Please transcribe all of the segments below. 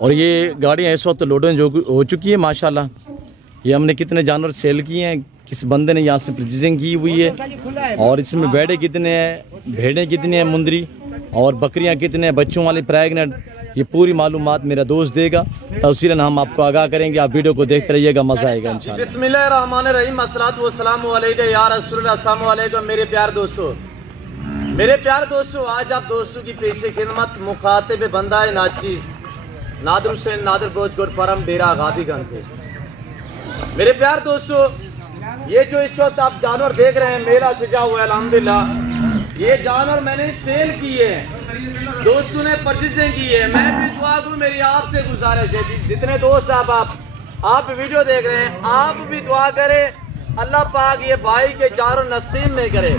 और ये गाड़ियाँ इस वक्त लोडिंग जो हो चुकी है माशाल्लाह। ये हमने कितने जानवर सेल किए हैं, किस बंदे ने यहाँ से परचेजिंग की हुई है। और इसमें भेड़े कितने हैं, भेड़ें कितनी हैं मुंदरी, और बकरियाँ कितने हैं, बच्चों वाली प्रेगनेंट, ये पूरी मालूमात मेरा दोस्त देगा। तफसीलन हम आपको आगाह करेंगे। आप वीडियो को देखते रहिएगा, मज़ा आएगा इंशाल्लाह। बिस्मिल्लाहिर्रहमानिर्रहीम, अस्सलातु वस्सलामु अलैका या रसूलल्लाह, अस्सलामु अलैकुम मेरे प्यार दोस्तों। मेरे प्यार दोस्तों, आज आप दोस्तों की पेशे खिदमत मुखातिब बंदा नाचीज नादिर हुसैन नादिर गोज गोड फार्म डेरा गादीगंज से। मेरे प्यार दोस्तों, ये जो इस वक्त आप जानवर देख रहे हैं मेला सजा हुआ है अल्हम्दुलिल्लाह। ये जानवर मैंने सेल किए हैं, दोस्तों ने परचेसिंग की है। मैं भी दुआ दूं, मेरी आपसे गुजारिश है जितने दोस्त आप वीडियो देख रहे हैं, आप भी दुआ करें अल्लाह पाक ये भाई के जारो नसीब में करे।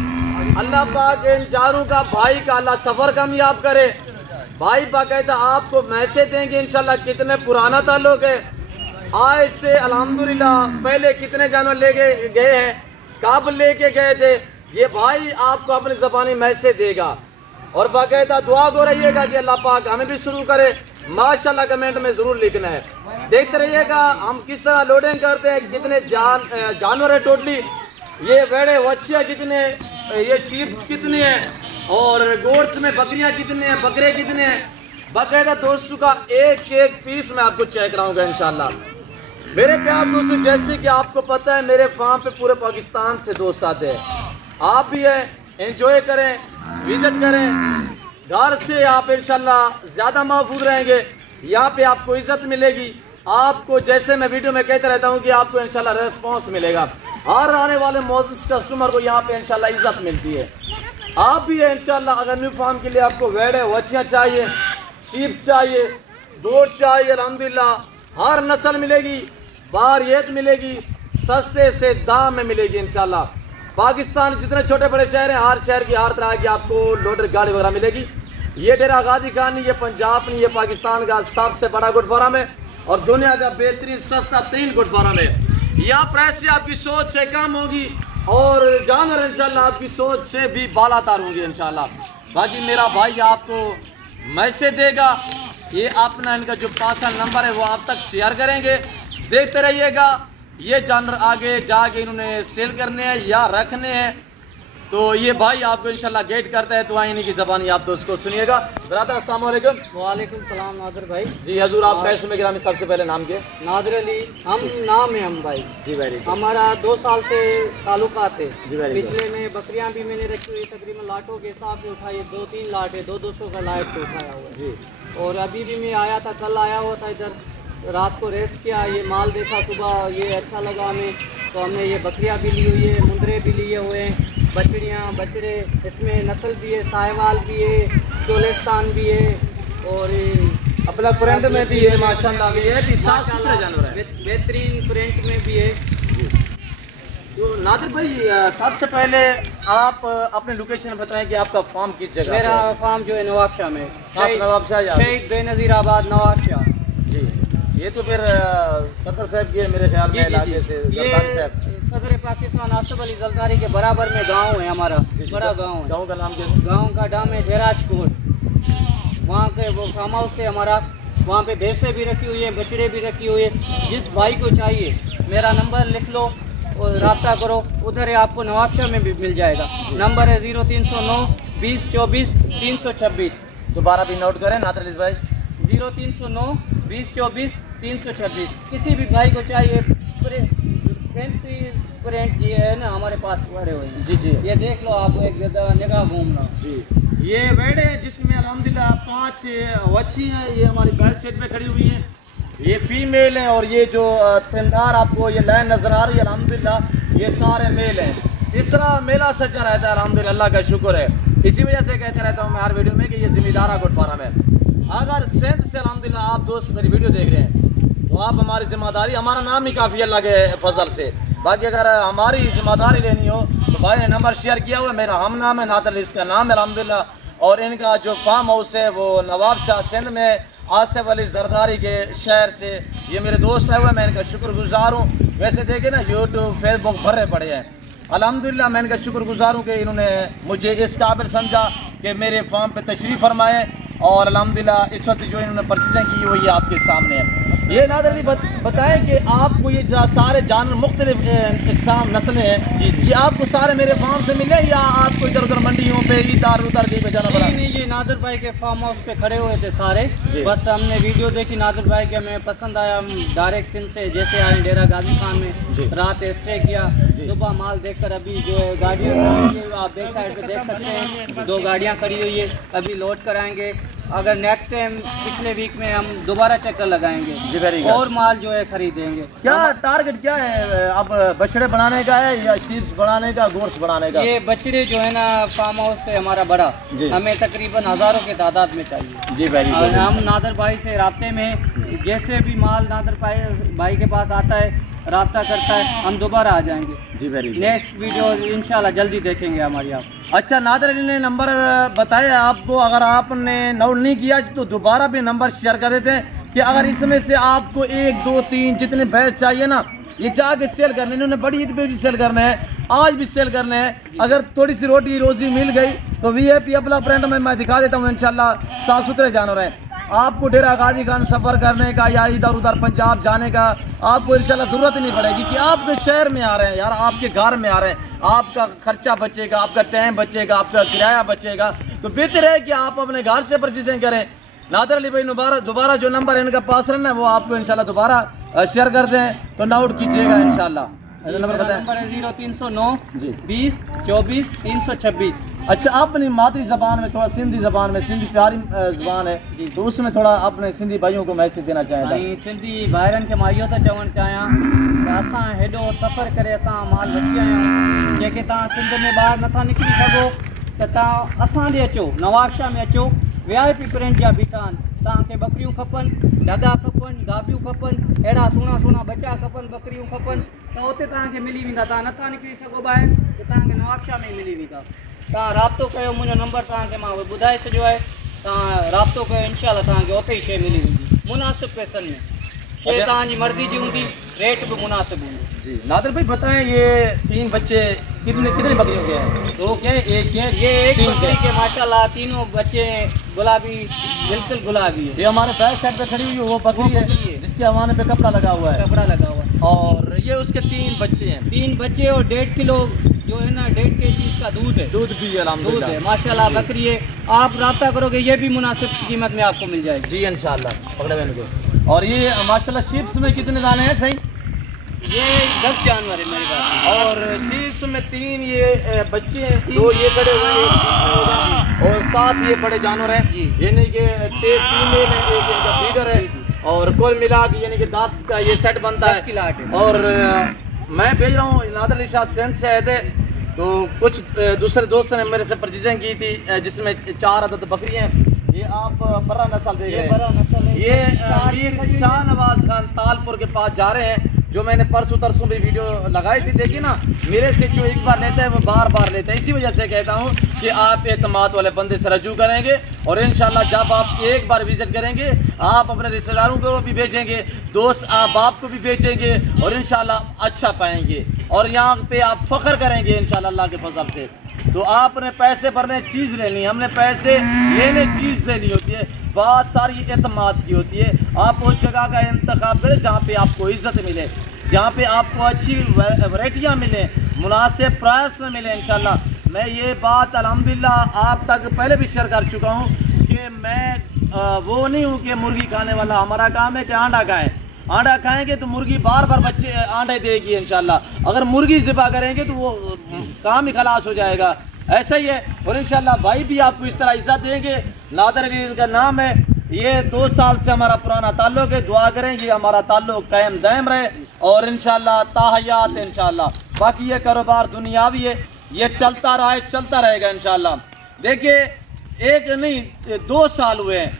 अल्लाह पाक इन जारों का भाई का अल्लाह सफर कामयाब करे। भाई बाकायदा आपको मैसेज देंगे इंशाल्लाह। कितने पुराना ताल्लुक है, आज से अल्हम्दुलिल्लाह पहले कितने जानवर लेके गए हैं, कब लेके गए थे, ये भाई आपको अपनी ज़बानी मैसेज देगा। और बाकायदा दुआ को रहिएगा कि अल्लाह पाक हमें भी शुरू करे। माशाल्लाह कमेंट में ज़रूर लिखना है। देखते रहिएगा हम किस तरह लोडिंग करते हैं, कितने जानवर है टोटली, ये भेड़े वच्छियाँ कितने, ये शीप्स कितने हैं, और गोट्स में बकरियाँ कितने हैं, बकरे कितने हैं। बाकायदा दोस्तों का एक एक पीस मैं आपको चेक कराऊंगा इंशाल्लाह। मेरे प्यार दोस्तों, जैसे कि आपको पता है मेरे फार्म पे पूरे पाकिस्तान से दोस्त आते हैं। आप भी हैं, एंजॉय करें, विजिट करें। घर से आप इंशाल्लाह ज़्यादा महफूज रहेंगे। यहाँ पे आपको इज्जत मिलेगी। आपको जैसे मैं वीडियो में कहता रहता हूँ कि आपको इंशाल्लाह रेस्पॉन्स मिलेगा। हर आने वाले मौजूद कस्टमर को यहाँ पे इंशाल्लाह इज्जत मिलती है। आप भी है इंशाल्लाह। अगर न्यू फार्म के लिए आपको भेड़े वच्छियाँ चाहिए, शीप चाहिए, गोट चाहिए, अल्हम्दुलिल्लाह हर नस्ल मिलेगी, बारियत मिलेगी, सस्ते से दाम में मिलेगी इंशाल्लाह। पाकिस्तान जितने छोटे बड़े शहर हैं, हर शहर की हर तरह की आपको लोडर गाड़ी वगैरह मिलेगी। ये डेरा गादी खान नहीं, ये पंजाब नहीं, ये पाकिस्तान का सबसे बड़ा गुड फार्म है और दुनिया का बेहतरीन सस्ता तीन गुड फार्म है। यहाँ प्राइस से आपकी सोच से कम होगी और जानवर इंशाल्लाह आपकी सोच से भी बालातार होंगे इंशाल्लाह। बाकी मेरा भाई आपको मैसेज देगा, ये अपना इनका जो पार्सल नंबर है वो आप तक शेयर करेंगे। देखते रहिएगा। ये जानवर आगे जाके इन्होंने सेल करने हैं या रखने हैं, तो ये भाई आपको इंशाल्लाह गाइड करता है। तो आए इन्हीं की ज़बानी आप दोस्त को सुनिएगा। ब्रदर अस्सलाम वालेकुम। वालेकुम सलाम नादिर भाई। जी हजूर, आप कैसे में गिरामी सबसे पहले नाम के? नादिर अली हम नाम है हम भाई। जी भाई, हमारा 2 साल से ताल्लुकात है। जी भाई, पिछले में बकरियां भी मैंने रखी हुई, तकरीबन लाटों के हिसाब से उठाई, 2-3 लाट है, 200 का लाट पे उठाया हुआ है जी। और अभी भी मैं आया था, कल आया हुआ था इधर, रात को रेस्ट किया, ये माल देखा सुबह, ये अच्छा लगा हमें, तो हमने ये बकरियां भी ली हुई है, मुंदरे भी लिए हुए हैं, बछड़ियाँ बछड़े, इसमें नस्ल भी है, साहिवाल भी है, चोलिस्तान भी है, और अपना प्रिंट में भी है माशाल्लाह भी है, माशाल्लाह जानवर है, बेहतरीन प्रिंट में भी है। तो नादिर भाई सबसे पहले आप अपने लोकेशन बताएं कि आपका फार्म किस जगह? मेरा फार्म जो है नवाबशाह में, नवाबशाह शहीद बेनज़ीराबाद नवाबशाह। जी, ये तो फिर सदर साहब की है मेरे ख्याल में इलाके से। ये सदर पाकिस्तान आसिफ अली जरदारी के बराबर में गांव है हमारा, बड़ा गांव है। गांव का नाम क्या है? गांव का नाम है डेराजकोट। वहाँ के वो फार्म हाउस है हमारा, वहाँ पे भैंसें भी रखी हुई है, बछड़े भी रखी हुई है। जिस भाई को चाहिए मेरा नंबर लिख लो और रब्ता करो, उधर आपको नवाबशाह में भी मिल जाएगा। नंबर है 0309 20 24 326। दोबारा भी नोट करें नादिर अली भाई, 0309 20 24 326। किसी भी भाई को चाहिए प्रिंट ये है ना हमारे पास पड़े हुए हैं। जी जी, ये देख लो, आप एक निगाह घूमना जी। ये भेड़े हैं जिसमें अल्हम्दुलिल्लाह 5 वच्छी हैं, ये हमारी बैक साइड पे खड़ी हुई हैं, ये फीमेल हैं। और ये जो थिंदार आपको ये लाइन नजर आ रही है अल्हम्दुलिल्लाह ये सारे मेल हैं। इस तरह मेला सच्चा रहता है अल्हम्दुलिल्लाह, अल्लाह का शुक्र है। इसी वजह से कहते रहता हूँ मैं हर वीडियो में कि ये जिम्मेदारा गुड फार्म है। अगर सिंध से अल्हम्दुलिल्लाह आप दोस्त मेरी वीडियो देख रहे हैं तो आप हमारी जिम्मेदारी, हमारा नाम ही काफ़ी अल्लाह के फजल से। बाकी अगर हमारी जिम्मेदारी लेनी हो तो भाई ने नंबर शेयर किया हुआ है, मेरा हम नाम है नादिर, इसका नाम है अल्हम्दुलिल्लाह। और इनका जो फार्म हाउस है वो नवाबशाह सिंध में आसिफ अली जरदारी के शहर से ये मेरे दोस्त है हुए, मैं इनका शुक्रगुजार हूँ। वैसे देखे ना यूट्यूब फेसबुक भरे पड़े हैं, अल्हम्दुलिल्लाह मैं इनका शुक्रगुजार हूँ कि इन्होंने मुझे इस काबिल समझा कि मेरे फार्म पे तशरीफ़ फरमाएँ। और अल्हम्दुलिल्लाह इस वक्त जो इन्होंने परचेजिंग की वो ये आपके सामने है। ये नादर अली बताएं कि आपको ये सारे जानवर मुख्तलिफ इकसाम नस्लें हैं, ये आपको सारे मेरे फार्म से मिले या आपको इधर उधर मंडियों पे इधर उधर कहीं पे जाना पड़ा? नहीं, ये नादर भाई के फार्म हाउस पे खड़े हुए थे सारे, बस हमने वीडियो देखी नादर भाई के, हमें पसंद आया, हम डायरेक्ट सिंध से जैसे आए डेरा गाजी खान में रात स्टे किया, सुबह माल देखकर अभी जो है गाड़ियाँ आप बैक साइड पे देख सकते हैं 2 गाड़ियाँ खड़ी हुई है, अभी लोड कराएंगे। अगर नेक्स्ट टाइम पिछले वीक में हम दोबारा चक्कर लगाएंगे और माल जो है खरीदेंगे। क्या टारगेट क्या है अब, बछड़े बनाने का है या शीप्स बढ़ाने का, गोश्त बढ़ाने का? ये बछड़े जो है ना फार्म हाउस से हमारा बड़ा, हमें तकरीबन हज़ारों के तादाद में चाहिए जी। Very good. हम नादर भाई से राब्ते में, जैसे भी माल नादर भाई के पास आता है राब्ता करता है, हम दोबारा आ जाएंगे जी। Very good. नेक्स्ट वीडियो इंशाल्लाह जल्दी देखेंगे हमारी आप। अच्छा, नादर अली ने नंबर बताया आपको, अगर आपने नोट नहीं किया तो दोबारा भी नंबर शेयर कर देते हैं कि अगर इसमें से आपको 1 2 3 जितने बैच चाहिए ना, ये जाके सेल करने, इन्होंने बड़ी ईद पे भी सेल करने हैं, आज भी सेल करने हैं। अगर थोड़ी सी रोटी रोजी मिल गई तो VIP अपना ब्रांड में मैं दिखा देता हूँ इंशाल्लाह, साफ सुथरे जानवर हैं। आपको डेरा गाजी खान सफ़र करने का या इधर उधर पंजाब जाने का आपको इंशाल्लाह ज़रूरत ही नहीं पड़ेगी कि आप तो शहर में आ रहे हैं यार, आपके घर में आ रहे हैं, आपका खर्चा बचेगा, आपका टाइम बचेगा, आपका किराया बचेगा, तो बेहतर है कि आप अपने घर से परचेजिंग करें। नादर अली भाई दोबारा जो नंबर है इनका पास रहना है वो आपको इंशाल्लाह दोबारा शेयर कर दें, तो नोट कीजिएगा इंशाल्लाह। नंबर बताएं। नंबर है 0309 20 24 326। अच्छा, अपनी मातृ जबान में थोड़ा सिंधी जबान में, सिंधी प्यारी जबान है तो उसमें थोड़ा अपने सिंधी भाइयों को मैसेज देना चाहेगा? सिंधी भाइरनि खे मां इहो थो चवणु चाहियां त असां हेॾो सफ़र करे असां माल वठी आया आहियूं, जेके तव्हां सिंध में ॿाहिरि नथा निकिरी सघो त तव्हां असां ॾे अचो, नवाबशाह में अचो, VIP प्रिंट जा बीठा आहिनि, तव्हांखे बकरियूं खपनि, ढगा खपनि, गाबियूं खपनि, अहिड़ा सुहिणा बच्चा खपनि, बकरियूं खपनि, त उते तव्हांखे मिली वेंदा। तव्हां नथा निकिरी सघो ॿाहिरि त तव्हांखे नवाबशाह में मिली वेंदा। तव्हां राब्तो कयो, मुंहिंजो नंबर तव्हांखे मां ॿुधाए छॾियो आहे, तव्हां राब्तो कयो, इंशाल्लाह तव्हांखे उते ई शइ मिली वेंदी मुनासिब पैसनि में। शइ तव्हांजी मर्ज़ी जी हूंदी, रेट भी मुनासिब हूंदो। जी नादिर भाई बताएं, ये 3 बच्चे कितनी बकरियों के हैं? 2 के, 1 के? ये 1 बकरी के माशाल्लाह तीनों बच्चे गुलाबी, बिल्कुल गुलाबी है। ये हमारे बैक साइड पे खड़ी हुई वो बकरी है जिसके हमारे पे कपड़ा लगा हुआ है, कपड़ा लगा हुआ है, और ये उसके 3 बच्चे हैं। 3 बच्चे और 1.5 किलो जो है ना 1.5 kg इसका दूध है। दूध भी अल्हम्दुलिल्लाह है माशाल्लाह बकरी है। आप राब्ता करोगे ये भी मुनासिब कीमत में आपको मिल जाएगी। जी इंशाल्लाह। पकड़े हुए इनको। और ये माशाल्लाह शीप्स में कितने दाने हैं सही? ये 10 जानवर है मेरे पास, और शीप्स में 3 ये बच्चे हैं, 2 ये बड़े हुए हैं और 7 ये बड़े जानवर हैं, यानी कि 6 फीमेल है, 1 इनका ब्रीडर है, और कुल मिला के यानी कि 10 का ये सेट बनता है। 10 की लाट है। और मैं भेज रहा हूँ, नादिर अली शाह सिंध से आए थे, तो कुछ दूसरे दोस्तों ने मेरे से परचेजिंग की थी जिसमें 4 अदद बकरियाँ हैं। ये आप बड़ा नस्ल देख रहे हैं, ये मीर शाहनवाज खान तालपुर के पास जा रहे हैं, जो मैंने परसों भी वीडियो लगाई थी। देखिए ना, मेरे से जो एक बार लेते हैं वो बार बार लेते हैं। इसी वजह से कहता हूँ कि आप एतमाद वाले बंदे से रजू करेंगे, और इंशाल्लाह जब आप एक बार विजिट करेंगे आप अपने रिश्तेदारों को भी भेजेंगे, दोस्त आप बाप को भी भेजेंगे, और इंशाल्लाह अच्छा पाएंगे, और यहाँ पे आप फख्र करेंगे इंशाल्लाह अल्लाह के फजल से। तो आपने पैसे भरने चीज़ लेनी, हमने पैसे लेने चीज़ लेनी होती है। बात सारी एतमाद की होती है। आप उस जगह का इंतखाब करें जहाँ पे आपको इज्जत मिले, जहाँ पे आपको अच्छी वैरायटियाँ मिले, मुनासिब प्राइस में मिले इंशाल्लाह। मैं ये बात अल्हम्दुलिल्लाह आप तक पहले भी शेयर कर चुका हूँ कि मैं वो नहीं हूँ कि मुर्गी खाने वाला। हमारा काम है कि अंडा खाएँ, अंडा खाएंगे तो मुर्गी बार बार बच्चे अंडे देगी इंशाल्लाह। अगर मुर्गी ज़िबा करेंगे तो वो काम ही खलास हो जाएगा। ऐसा ही है, और इंशाल्लाह भाई भी आपको इस तरह इज्जत देंगे। नादिर अली इनका नाम है, ये 2 साल से हमारा पुराना ताल्लुक है। दुआ करें ये हमारा ताल्लुक कायम दायम रहे, और इंशाल्लाह ताहयात इंशाल्लाह। बाकी ये कारोबार दुनियावी है, ये चलता रहा है, चलता रहेगा इंशाल्लाह। देखिए 1 नहीं 2 साल हुए हैं,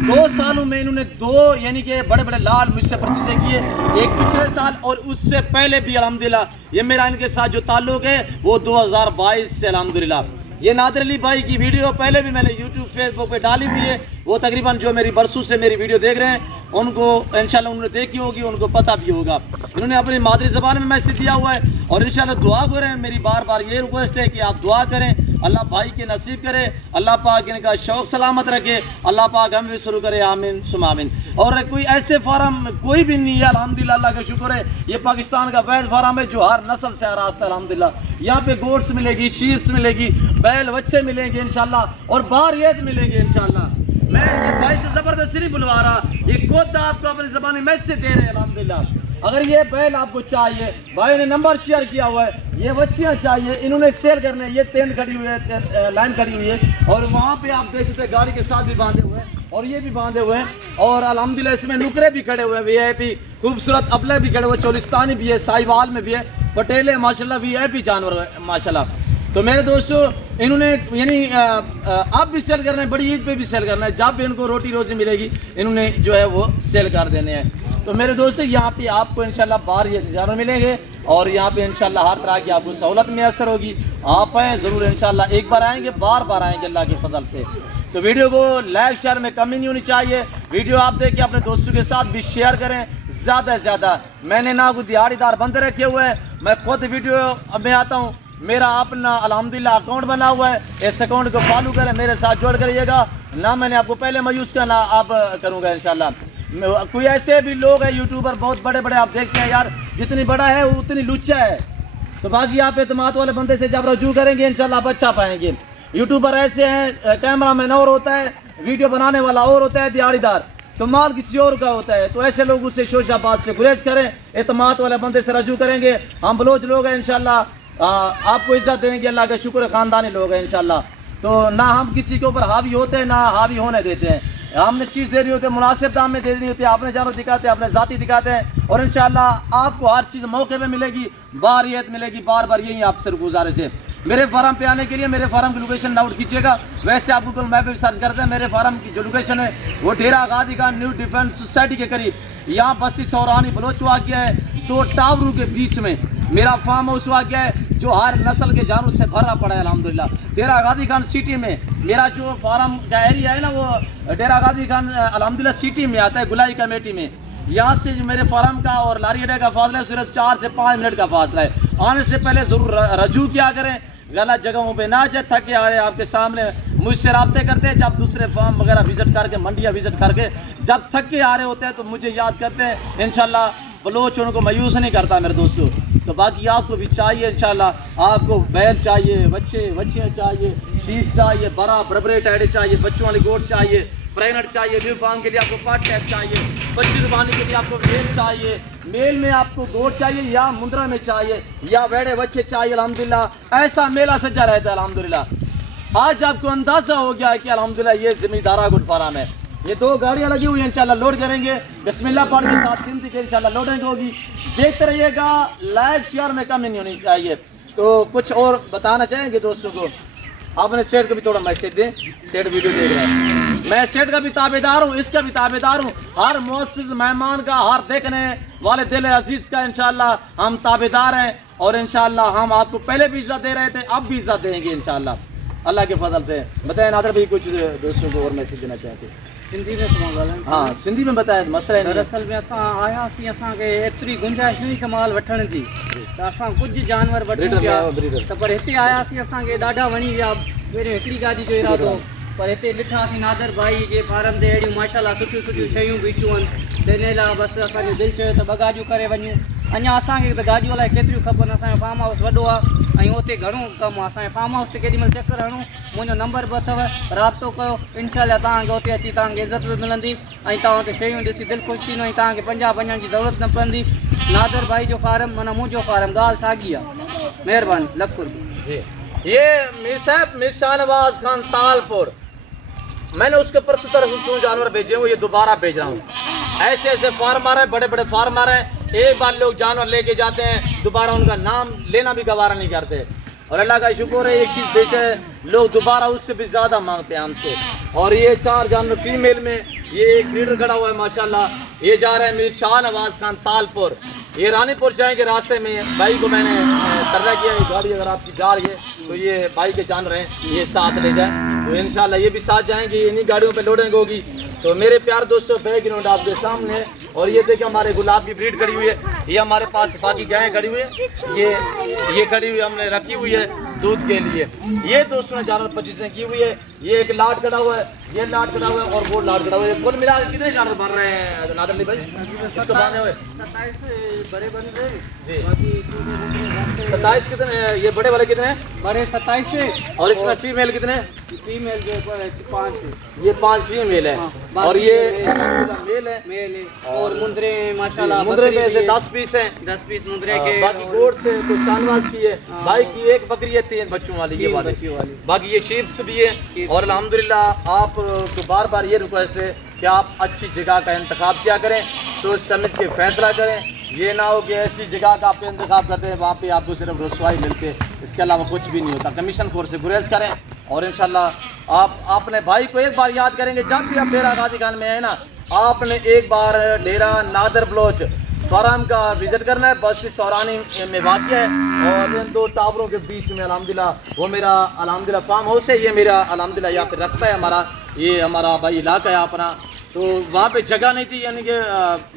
2 सालों में इन्होंने 2 यानी कि बड़े बड़े लाल मुझसे परचेज किए, एक पिछले साल और उससे पहले भी अल्हम्दुलिल्लाह। ये मेरा इनके साथ जो ताल्लुक है वो 2022 से अल्हम्दुलिल्लाह। ये नादिर अली भाई की वीडियो पहले भी मैंने यूट्यूब फेसबुक पे डाली हुई है। वो तकरीबन जो मेरी बरसों से मेरी वीडियो देख रहे हैं उनको इंशाल्लाह उन्होंने देखी होगी, उनको पता भी होगा। इन्होंने अपनी मादरी ज़बान में मैसेज दिया हुआ है, और इंशाल्लाह दुआ करें। मेरी बार बार ये रिक्वेस्ट है कि आप दुआ करें अल्लाह भाई के नसीब करे, अल्लाह पाक इनका शौक सलामत रखे, अल्लाह पाक हम भी शुरू करे, आमीन सुम आमीन। और कोई ऐसे फार्म कोई भी नहीं है अल्हम्दुलिल्लाह, अल्लाह का शुक्र है, ये पाकिस्तान का वैध फार्म है जो हर नस्ल से आरास्ता है अल्हम्दुलिल्लाह। यहाँ पे गोट्स मिलेगी, शीप्स मिलेगी, बैल बच्चे मिलेंगे इंशाल्लाह, और बारियत मिलेंगे इंशाल्लाह। मैं ये भाई से जबरदस्त नहीं बुलवा रहा, ये खुद आपको अपनी ज़बानी मैच से दे रहे हैं अल्हम्दुलिल्लाह। अगर ये बैल आपको चाहिए, भाई ने नंबर शेयर किया हुआ है, ये बच्चियाँ चाहिए, इन्होंने सेल करने, ये तेंद खड़ी हुई है, लाइन खड़ी हुई है, और वहाँ पे आप देख सकते हैं गाड़ी के साथ भी बांधे हुए हैं, और ये भी बांधे हुए हैं, और अल्हम्दुलिल्लाह इसमें नुकरे भी खड़े हुए हैं, वीआईपी खूबसूरत अबले भी खड़े हुए, चोलिस्तानी भी है, साहिवाल में भी है, पटेल है माशाल्लाह, वीआईपी जानवर है माशाल्लाह। तो मेरे दोस्तों इन्होंने यानी अब भी सेल करना है, बड़ी ईद पे भी सेल करना है, जब भी इनको रोटी रोजी मिलेगी इन्होंने जो है वो सेल कर देने हैं। तो मेरे दोस्तों यहाँ पे आपको इंशाल्लाह बाहर ये जानवर मिलेंगे, और यहाँ पे इंशाल्लाह हर तरह की आपको सहूलत मैसर होगी। आप आए ज़रूर इंशाल्लाह, एक बार आएंगे बार बार आएंगे अल्लाह के फजल से। तो वीडियो को लाइक शेयर में कमी नहीं होनी चाहिए, वीडियो आप देख के अपने दोस्तों के साथ भी शेयर करें ज़्यादा से ज़्यादा। मैंने ना कोई दिहाड़ीदार बंदे रखे हुए हैं, मैं खुद वीडियो में आता हूँ, मेरा अपना अल्हम्दुलिल्लाह अकाउंट बना हुआ है, इस अकाउंट को फॉलो करें, मेरे साथ जोड़ करिएगा ना, मैंने आपको पहले मायूस किया ना अब करूँगा इंशाल्लाह। कोई ऐसे भी लोग हैं यूट्यूबर बहुत बड़े बड़े, आप देखते हैं यार जितनी बड़ा है उतनी लुच्चा है, तो बाकी आप एतमाद वाले बंदे से जब रजू करेंगे इंशाल्लाह आप अच्छा पाएंगे। यूट्यूबर ऐसे हैं, कैमरा मैन और होता है, वीडियो बनाने वाला और होता है, दिहाड़ीदार तो माल किसी और का होता है, तो ऐसे लोग उससे शोशाबाज से गुरेज करें, एतमाद वाले बंदे से रजू करेंगे। हम बलोच लोग हैं इंशाल्लाह, आपको इज्जत देंगे, अल्लाह का शुक्र है, खानदानी लोग हैं इंशाल्लाह। तो ना हम किसी के ऊपर हावी होते हैं ना हावी होने देते हैं, हमने चीज़ देनी होती है मुनासिब दाम में देनी होती है, आपने जानवर दिखाते हैं, अपने ज़ाती दिखाते हैं, और इंशाल्लाह आपको हर चीज़ मौके पे मिलेगी, बारियत मिलेगी। बार बार यही आपसे गुजारिश है। मेरे फार्म पे आने के लिए मेरे फार्म की लोकेशन नोट कीजिएगा, वैसे आप गूगल मैप पे सर्च करते हैं, मेरे फार्म की जो लोकेशन है वो डेरा Ghazi Khan new defence society के करीब, यहाँ बस्ती सौरानी बलोच वाक़या है, 2 टावरों के बीच में मेरा फार्म हाउस वाक़या है, जो हर नस्ल के जानवर से भरा पड़ा है अल्हम्दुलिल्लाह। डेरा गाजी खान सिटी में मेरा जो फार्म का एरिया है ना, वो डेरा गाजी खान अल्हम्दुलिल्लाह सिटी में आता है, गुलाई कमेटी में। यहाँ से जो मेरे फार्म का और लारी अड्डे का फासला है सिर्फ 4 से 5 मिनट का फासला है। आने से पहले ज़रूर रजू किया करें, गलत जगहों पे ना जाए, थके आ रहे आपके सामने मुझसे रब्ते करते हैं, जब दूसरे फार्म वगैरह विजिट करके, मंडियाँ विजिट करके जब थके आ रहे होते हैं तो मुझे याद करते हैं, इंशाल्लाह बलोच उनको मायूस नहीं करता मेरे दोस्तों। तो बाकी आपको भी चाहिए इंशाल्लाह, आपको बैल चाहिए, बच्चियाँ चाहिए, शीट चाहिए, बड़ा बरबरे टाइडे चाहिए, बच्चों वाली गोट चाहिए, प्रेगनेंट चाहिए, न्यू फार्म के लिए आपको पार्ट टैप चाहिए, बच्ची जुबानी के लिए आपको मेल चाहिए, मेल में आपको गोट चाहिए या मुंद्रा में चाहिए या वेड़े बच्चे चाहिए अल्हम्दुलिल्लाह, ऐसा मेला सजा रहता है अल्हम्दुलिल्लाह। आज आपको अंदाजा हो गया है कि अल्हम्दुलिल्लाह ये ज़मींदारा गुड फार्म है। ये 2 गाड़ियाँ लगी हुई हैं, इंशाल्लाह लोड करेंगे, बिस्मिल्लाह पढ़ के साथ गिनती के इंशाल्लाह लोडिंग होगी। देखते रहिएगा, लाइक शेयर में कमी नहीं होनी चाहिए। तो कुछ और बताना चाहेंगे दोस्तों को, आपने सेठ को भी थोड़ा मैसेज दें, सेठ वीडियो देख रहे हैं, मैं सेठ का भी ताबेदार हूँ, इसका भी ताबेदार हूँ, हर मुअस्सिस मेहमान का, हर देखने वाले दिल अजीज का इंशाल्लाह हम ताबेदार हैं, और इंशाल्लाह हम आपको पहले भी इज्जत दे रहे थे, अब भी इज्जत देंगे इंशाल्लाह अल्लाह के फजल से। बताएं नादर भाई, कुछ दोस्तों को और मैसेज देना चाहते हैं सिंधी में? हाँ सिंधी में बताया, मसला दरअसल में असां आयासीं, असांखे एतिरी गुंजाइश हुई कमाल वठण जी, त असां कुझु जानवर वठूं पिया, त पर हिते आयासीं असांखे ॾाढा वणी विया। पहिरियों हिकिड़ी गाॾी जो इरादो, पर हिते ॾिठासीं नादर भाई जे फार्म ते अहिड़ियूं माशाल्लाह सुठियूं सुठियूं शयूं बीठियूं आहिनि, तंहिं लाइ बसि असांजो दिलि चयो त 2 गाॾियूं करे वञूं। अञा असांखे त गाॾियूं अलाए केतिरियूं खपनि, असांजो फार्म हाउस वॾो आहे ऐं उते घणो कमु आहे, असांजे फार्म हाउस ते केॾीमहिल चकर हणूं, मुंहिंजो नंबर बि अथव, राब्तो कयो, इंशाल्लाह तव्हांखे उते अची तव्हांखे इज़त बि मिलंदी ऐं तव्हां उते शयूं ॾिसी दिलि ख़ुशि थींदो ऐं तव्हांखे 50 वञण जी ज़रूरत न पवंदी। नादर भाई जो फार्म माना मुंहिंजो फार्म, ॻाल्हि साॻी आहे। महिरबानी, लख रुपये। ये मीर साहब मीर शाहनवाज खान तालपुर, मैंने उसके परसों तरफ जानवर भेजे हुए, ये दोबारा भेज रहा हूँ। ऐसे ऐसे फार्मर हैं, बड़े बड़े फार्मर हैं, एक बार लोग जानवर लेके जाते हैं, दोबारा उनका नाम लेना भी गवारा नहीं करते, और अल्लाह का शुक्र है एक चीज़ बेचते हैं लोग दोबारा उससे भी ज़्यादा मांगते हैं हमसे। और ये 4 जानवर फीमेल में, ये एक लीडर खड़ा हुआ है माशाल्लाह, ये जा रहे हैं मीर शाहनवाज खान तालपुर, ये रानीपुर जाएंगे, रास्ते में भाई को मैंने तरला किया, ये गाड़ी अगर आपकी जा रही है तो ये भाई के जानवर हैं, ये साथ ले जाए, तो इंशाल्लाह ये भी साथ जाएंगे, इन्हीं गाड़ियों पे लोडिंग होगी। तो मेरे प्यार दोस्तों, बैकग्राउंड आपके सामने है, और ये देखिए हमारे गुलाब की ब्रीड खड़ी हुई है, ये हमारे पास बाकी गायें खड़ी हुई है, ये खड़ी हुई हमने रखी हुई है, दूध के लिए। ये दोस्तों ने जानवर परचेजिंग की हुई है। ये एक लाट खड़ा हुआ है, ये लाट खड़ा हुआ है और वो लाट खड़ा हुआ है। कुल मिला के कितने जानवर बन रहे हैं नादर अली भाई इसको बांधे हुए? 27 बड़े बन रहे जी। बाकी 27 कितने? ये बड़े वाले कितने हैं? बड़े 27 से। और इसमें फीमेल कितने? फीमेल जो 5 है। ये 5 फीमेल है हाँ, और ये मेल है मेल है। और मुंदरे माशाल्लाह मुंदरे में से 10 पीस हैं। 10 पीस मुंदरे के। बाकी गोट से कुछ शानवाज की है। हाँ। भाई की एक बकरी है 3 बच्चों वाली, ये वाली। बाकी ये शीप्स भी है। और अल्हम्दुलिल्लाह आपको बार बार ये रिक्वेस्ट है कि आप अच्छी जगह का इंतखाब किया करें, सोच समझ के फैसला करें। ये ना हो कि ऐसी जगह का आप इंतखाब करते हैं वहाँ पे आपको सिर्फ रसवाई मिलती है, इसके अलावा कुछ भी नहीं होता। कमीशन खोर से गुरेज करें और इंशाल्लाह आप अपने भाई को एक बार याद करेंगे। जब भी आप डेरा गाजी खान में आए ना, आपने एक बार डेरा नादर बलोच फार्म का विजिट करना है। बस की सौरानी में वाक़ है और इन 2 टावरों के बीच में अल्हम्दुलिल्लाह वो मेरा अल्हम्दुलिल्लाह फार्म हाउस है। ये मेरा अल्हम्दुलिल्लाह यहाँ पे रखता है हमारा, ये हमारा भाई इलाका है अपना। तो वहाँ पे जगह नहीं थी, यानी कि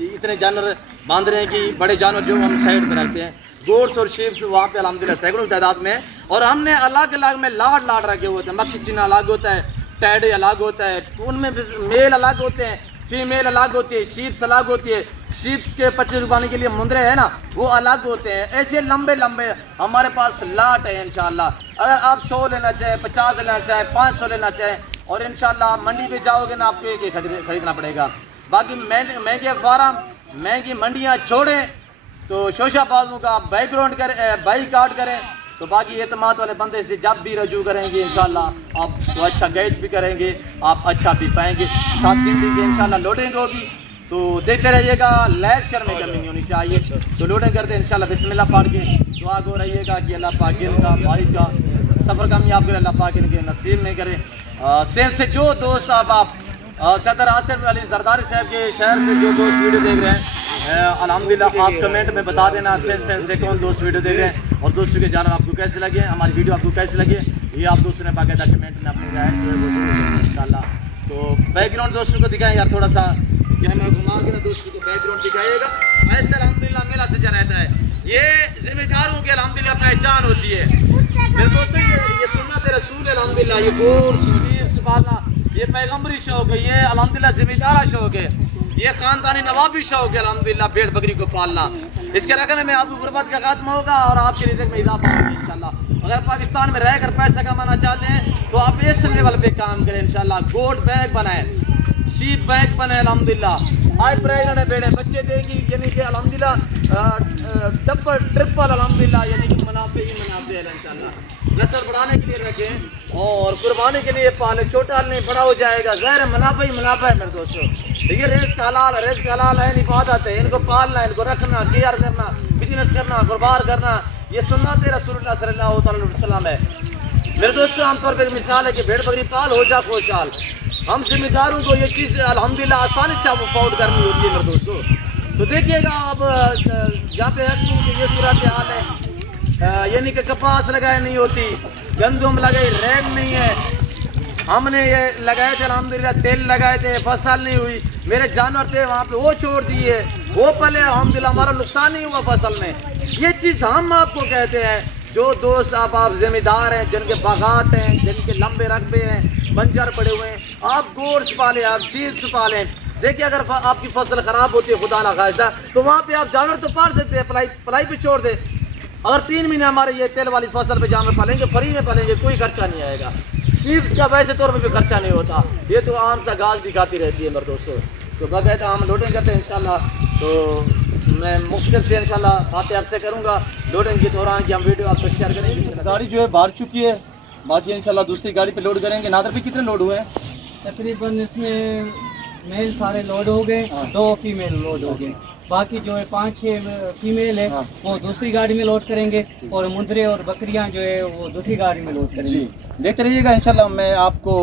इतने जानवर बांध रहे हैं कि बड़े जानवर जो हम साइड में रखते हैं। गोट्स और शीप्स वहाँ पे अल्हम्दुलिल्लाह सैकड़ों की तादाद में है। और हमने अलग अलग में लाड रखे हुए थे। मक्खी चिन्ह अलग होता है, टैडे अलग होता है, उनमें मेल अलग होते हैं, फीमेल अलग होती है, शीप्स अलग होती है। शीप्स के 25 रुपये के लिए मुंदरे है ना, वो अलग होते हैं। ऐसे लंबे लंबे हमारे पास लाट है इंशाल्लाह। अगर आप 100 लेना चाहें, 50 लेना चाहें, 500 लेना चाहें, और इंशाल्लाह मंडी पे जाओगे ना आपको एक खरीदना पड़ेगा। बाकी महंगे फार्म, महंगी मंडियाँ छोड़ें तो शोशाबाजों का बैकग्राउंड करें, बाईकाट करें। तो बाकी एतमाद वाले बंदे से जब भी रजू करेंगे इंशाल्लाह आप तो अच्छा गाइड भी करेंगे, आप अच्छा भी पाएंगे। 7 दिन की इंशाल्लाह लोडिंग होगी, तो देखते रहिएगा। लाइक शेयर में कमी नहीं होनी चाहिए। तो लोडिंग करते हैं इंशाल्लाह बिस्मिल्लाह पढ़ के दुआ को रहिएगा कि अल्लाह पाक इनका भाई का सफ़र कामयाब करे, अल्लाह पाक इनके नसीब में करे। सेंस से जो दोस्त साहब आप सदर आसिफ अली जरदारी साहब के शहर से जो दोस्त वीडियो देख रहे हैं, अल्हम्दुलिल्लाह आप कमेंट में बता देना सेंस से कौन दोस्त वीडियो देख रहे हैं और दोस्तों के जानवर आपको कैसे लगे, हमारी वीडियो आपको कैसे लगे, ये आप दोस्तों ने बाकायदा कमेंट में अपनी राय जो है वो जरूर इंशाल्लाह। तो बैकग्राउंड दोस्तों को दिखाएं यार, थोड़ा सा कैमरा घुमा के ना दोस्तों को बैकग्राउंड दिखाइएगा। ऐसे अल्हम्दुलिल्लाह मेला सजा रहता है। ये जिम्मेदारों की अल्हम्दुलिल्लाह पहचान होती है मेरे दोस्तों। ये सुन्नत रसूल है अल्हम्दुलिल्लाह। ये गोश्त शीप्स पालना ये पैगम्बरी शौक है, ये अल्हम्दुलिल्लाह जिम्मेदारा शौक है, ये खानदानी नवाबी शौक है अल्हम्दुलिल्लाह भेड़ बकरी को पालना। इसके रखने में आपको गुर्बत का खात्मा होगा और आपके रिज़्क़ में इजाफा होगा इंशाल्लाह। अगर पाकिस्तान में रहकर पैसा कमाना चाहते हैं तो आप इस लेवल पे काम करें इंशाल्लाह। गोट बैग बनाएं, शीप बैग बने अल्हम्दुलिल्लाह। आज प्रेगनेंट बेड़े बच्चे देगी, यानी कि अल्हम्दुलिल्लाह डबल ट्रिपल अल्हम्दुलिल्लाह, यानी कि मुनाफे ही मुनाफे है इंशाल्लाह। नस्ल बढ़ाने के लिए रखें और कुर्बानी के लिए पाले, छोटा नहीं बड़ा हो जाएगा, ज़ाहिर मुनाफा ही मुनाफा है मेरे दोस्तों। ठीक है, रिज़्क़ हलाल है, इबादत है, इनको पालना, इनको रखना, केयर करना, बिजनेस करना, कारोबार करना, ये सुन्नत रसूलुल्लाह सल्लल्लाहु अलैहि वसल्लम है मेरे दोस्तों। आमतौर पर एक मिसाल है कि भेड़ बकरी पाल हो जा खुशहाल। हम जिम्मेदारों को ये चीज़ अल्हम्दुलिल्लाह आसानी से आप अफोर्ड करनी होती है मेरे दोस्तों। तो देखिएगा अब जहाँ पे ये सूरत हाल है, यानी कि कपास लगाए नहीं होती, गंदम लगाई रेड नहीं है, हमने ये लगाए थे अल्हम्दुलिल्लाह, तेल लगाए थे, फसल नहीं हुई, मेरे जानवर थे वहाँ पे वो छोड़ दिए, वो पले अल्हम्दुलिल्लाह हमारा नुकसान नहीं हुआ फसल में। ये चीज़ हम आपको कहते हैं। जो दोस्त आप जिम्मेदार हैं, जिनके बागात हैं, जिनके लंबे रकबे हैं, बंजर पड़े हुए हैं, आप गोश्त पालें, आप शीप्स पालें। देखिए अगर आपकी फसल ख़राब होती है खुदा ना खास्ता, तो वहाँ पे आप जानवर तो पाल सकते हैं, पलाई पे छोड़ दे। अगर 3 महीने हमारे ये तेल वाली फसल पे जानवर पालेंगे, फ्री में पालेंगे, कोई खर्चा नहीं आएगा। शीप्स का वैसे तौर पर भी खर्चा नहीं होता, ये तो आम सा घास भी खाती रहती है मेरे दोस्तों। तो बाकायदा हम लोडिंग करते हैं इंशाल्लाह। तो मैं मुख्तलिफ से इंशाल्लाह बातें आपसे करूँगा लोडिंग के दौरान कि हम वीडियो आप तक शेयर करेंगे। गाड़ी जो है बाहर चुकी है, बाकी इंशाल्लाह दूसरी गाड़ी पे लोड करेंगे। नादर पे कितने लोड हुए हैं? तकरीबन इसमें मेल सारे लोड हो गए, 2 फीमेल लोड हो गए, बाकी जो है 5-6 फीमेल है वो दूसरी गाड़ी में लोड करेंगे और मुंदरे और बकरियां जो है वो दूसरी गाड़ी में लोड करेंगे। देखते रहिएगा इंशाल्लाह। मैं आपको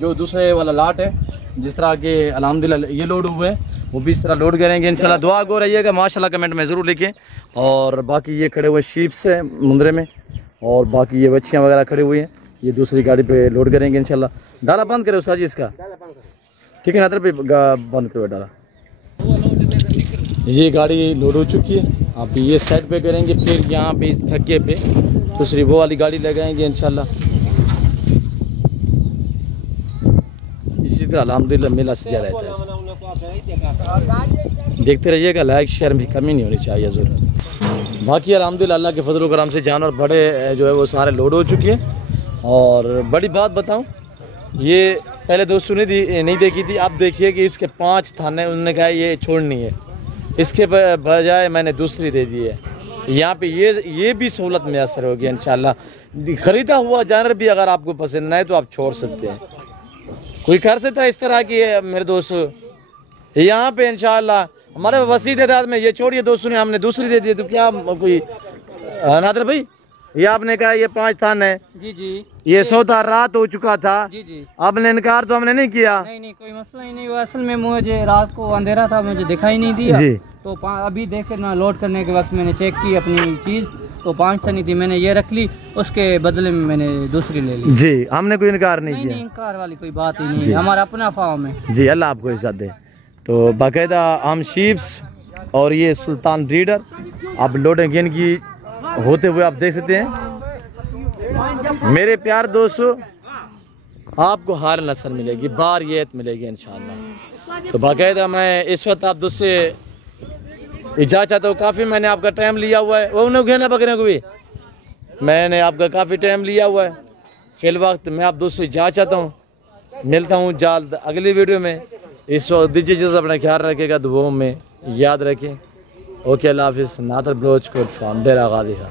जो दूसरे वाला लाट है जिस तरह के अल्हम्दुलिल्लाह ये लोड हुए हैं वो भी इस तरह लोड करेंगे इंशाल्लाह। दुआ गो रहिएगा माशाल्लाह, कमेंट में ज़रूर लिखें। और बाकी ये खड़े हुए शीप्स हैं मुंदरे में और बाकी ये बच्चियाँ वगैरह खड़ी हुई हैं, ये दूसरी गाड़ी पे लोड करेंगे इंशाल्लाह। डाला बंद करो साजी इसका, ठीक है, नादर पे बंद करो डाला। ये गाड़ी लोड हो चुकी है, आप ये साइड पे करेंगे, फिर यहाँ पे इस थक्के पे दूसरी वो वाली गाड़ी लगाएंगे इंशाल्लाह। इसी तरह अल्हम्दुलिल्लाह मेला सजा रहता है। देखते रहिएगा, लाइक शेयर में कमी नहीं होनी चाहिए ज़रूर। बाकी अल्हम्दुलिल्लाह अल्लाह के फजल करम से जानवर बड़े जो है वो सारे लोड हो चुके हैं। और बड़ी बात बताऊं, ये पहले दोस्तों ने नहीं देखी थी, अब देखिए कि इसके 5 थाने उन्होंने कहा ये छोड़नी है, इसके बजाय मैंने दूसरी दे दी है। यहाँ पे ये भी सहूलत मैसर होगी इंशाल्लाह। ख़रीदा हुआ जानवर भी अगर आपको पसंद ना है तो आप छोड़ सकते हैं। कोई कर सकता है इस तरह की मेरे दोस्तों, यहाँ पे इंशाल्लाह हमारे वसी तादाद में। ये छोड़िए दोस्तों ने हमने दूसरी दे दी तो क्या कोई नादर भाई, ये आपने कहा ये 5 थान है जी जी, ये सौदा रात हो चुका था जी जी, आपने इनकार तो हमने नहीं किया। नहीं कोई मसला ही नहीं। वो असल में मुझे रात को अंधेरा था, मुझे दिखाई नहीं दिया जी। तो अभी देखे ना, लोड करने के वक्त मैंने चेक की अपनी चीज़ तो 5 थानी थी, मैंने ये रख ली, उसके बदले में मैंने दूसरी ले ली जी। हमने कोई इनकार नहीं किया। नहीं, इनकार वाली कोई बात ही नहीं, हमारा अपना फार्म है जी। अल्लाह आपको इज्जत दे। तो बाकायदा आम शीप्स और ये सुल्तान ब्रीडर आप लोडें गेन की होते हुए आप देख सकते हैं। मेरे प्यार दोस्तों, आपको हर नस्ल मिलेगी, बारियत मिलेगी इंशाल्लाह। तो बाकायदा मैं इस वक्त आप दोस्त से इजाज़त चाहता हूँ। काफ़ी मैंने आपका टाइम लिया हुआ है, वो उन्हें घेना पकड़ने को भी मैंने आपका काफ़ी टाइम लिया हुआ है। फिल वक्त मैं आप दोस्त से इजाज़त चाहता हूँ, मिलता हूँ जल्द अगली वीडियो में। इस वक्त दीजिए, अपना ख्याल रखेगा, दुआओं में याद रखें। ओके, अल्लाह हाफिज़। नादर बलोच कोट फार्म, डेरा गाजी है।